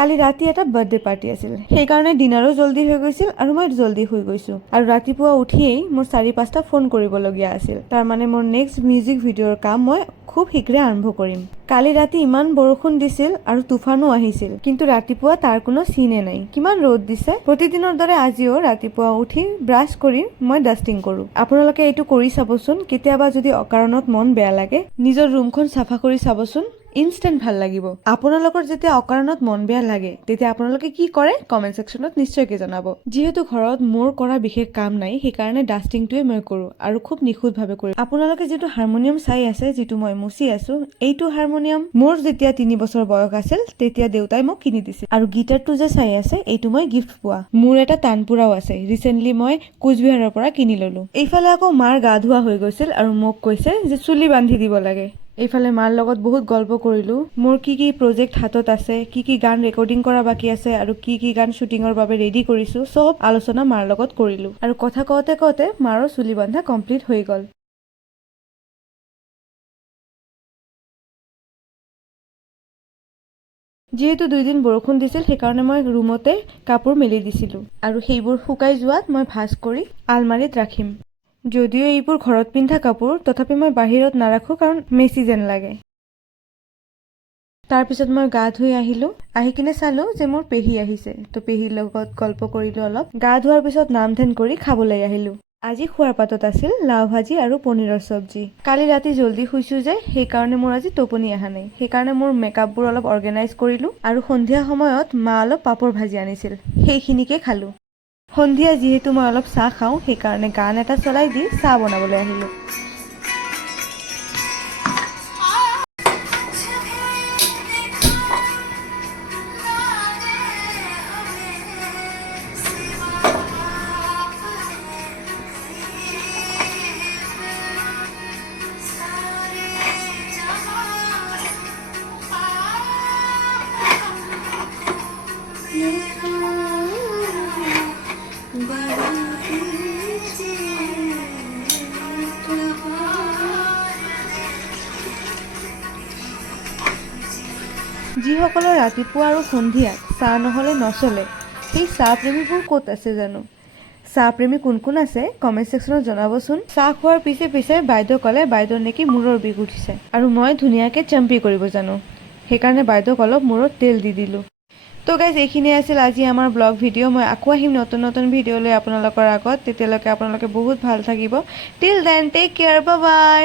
কালি ৰাতি এটা birthday party আছিল, সেইকাৰণে ডিনাৰো জল্দি হৈ গৈছিল আৰু মই জল্দি শুই গৈছোঁ। আৰু ৰাতিপুৱা উঠিয়েই মোৰ 4-5টা ফোন কৰিবলগীয়া আছিল। তাৰমানে মোৰ নেক্সট মিউজিক ভিডিঅ'ৰ কাম মই খুব শীঘ্ৰে আৰম্ভ কৰিম। কালি ৰাতি ইমান বৰষুণ দিছিল আৰু তুফানো আহিছিল, কিন্তু ৰাতিপুৱা তাৰ কোনো চিনে নাই। কিমান ৰ'দ দিছে। প্ৰতিদিনৰ দৰে আজিও ৰাতিপুৱা উঠি ব্ৰাছ কৰি মই ডাষ্টিং কৰোঁ। আপোনালোকে এইটো কৰি চাবচোন। কেতিয়াবা যদি অকাৰণত মন বেয়া লাগে, নিজৰ ৰুমখন চাফা কৰি চাবচোন, ইনষ্টেণ্ট ভাল লাগিব। আপোনালোকৰ যেতিয়া অকাৰণত মন বেয়া লাগে, তেতিয়া আপোনালোকে কি কৰে কমেণ্ট ছেকশ্যনত নিশ্চয়কৈ জনাব। যিহেতু ঘৰত মোৰ কৰা বিশেষ কাম নাই, সেইকাৰণে ডাষ্টিংটোৱে মই কৰোঁ আৰু খুব নিখুঁতভাৱে কৰোঁ। আপোনালোকে যিটো হাৰমনিয়াম চাই আছে, যিটো মই মুচি আছোঁ, এইটো হাৰমনিয়াম মোৰ যেতিয়া 3 বছৰ বয়স আছিল তেতিয়া দেউতাই মোক কিনি দিছিল। আৰু গিটাৰটো যে চাই আছে, এইটো মই গিফ্ট পোৱা। মোৰ এটা তানপুৰাও আছে, ৰিচেণ্টলি মই কোচবিহাৰৰ পৰা কিনি ল'লোঁ। এইফালে আকৌ মাৰ গা ধোৱা হৈ গৈছিল আৰু মোক কৈছে যে চুলি বান্ধি দিব লাগে। এইফালে মাৰ লগত বহুত গল্প কৰিলোঁ। মোৰ কি কি প্ৰজেক্ট হাতত আছে, কি কি গান ৰেকৰ্ডিং কৰা বাকী আছে আৰু কি কি গান শ্বুটিঙৰ বাবে ৰেডি কৰিছোঁ, চব আলোচনা মাৰ লগত কৰিলোঁ। আৰু কথা কওঁতে কওঁতে মাৰো চুলি বান্ধা কমপ্লিট হৈ গ'ল। যিহেতু 2 দিন বৰষুণ দিছিল, সেইকাৰণে মই ৰুমতে কাপোৰ মেলি দিছিলোঁ আৰু সেইবোৰ শুকাই যোৱাত মই ভাঁজ কৰি আলমাৰীত ৰাখিম। যদিও এইবোৰ ঘৰত পিন্ধা কাপোৰ, তথাপি মই বাহিৰত নাৰাখোঁ কাৰণ মেচি যেন লাগে। তাৰপিছত মই গা ধুই আহিলোঁ। আহি কিনে চালোঁ যে মোৰ পেহী আহিছে, তো পেহীৰ লগত গল্প কৰিলোঁ অলপ। গা ধোৱাৰ পিছত নাম ধ্যান কৰি খাবলৈ আহিলোঁ। আজি খোৱাৰ পাতত আছিল লাও ভাজি আৰু পনীৰৰ চব্জি। কালি ৰাতি জল্দি শুইছোঁ যে, সেইকাৰণে মোৰ আজি টোপনি অহা নাই। সেইকাৰণে মোৰ মেকআপবোৰ অলপ অৰ্গেনাইজ কৰিলোঁ আৰু সন্ধিয়া সময়ত মা অলপ পাপৰ ভাজি আনিছিল, সেইখিনিকে খালোঁ। সন্ধিয়া যিহেতু মই অলপ চাহ খাওঁ, সেইকাৰণে গান এটা চলাই দি চাহ বনাবলৈ আহিলোঁ। যিসকলৰ ৰাতিপুৱা আৰু সন্ধিয়াত চাহ নহ'লে নচলে, সেই চাহ প্ৰেমীবোৰ ক'ত আছে জানো? চাহ প্ৰেমী কোন কোন আছে কমেণ্ট ছেকশ্যনত জনাবচোন। চাহ খোৱাৰ পিছে পিছে বাইদেউ ক'লে বাইদেউৰ নেকি মূৰৰ বিষ উঠিছে আৰু মই ধুনীয়াকৈ চাম্পি কৰিব জানো, সেইকাৰণে বাইদেউক অলপ মূৰত তেল দি দিলোঁ। তো গাইজ, এইখিনিয়ে আছিল আজি আমাৰ ব্লগ ভিডিঅ'। মই আকৌ আহিম নতুন নতুন ভিডিঅ' লৈ আপোনালোকৰ আগত। তেতিয়ালৈকে আপোনালোকে বহুত ভাল থাকিব। Till then take care, bye বাই।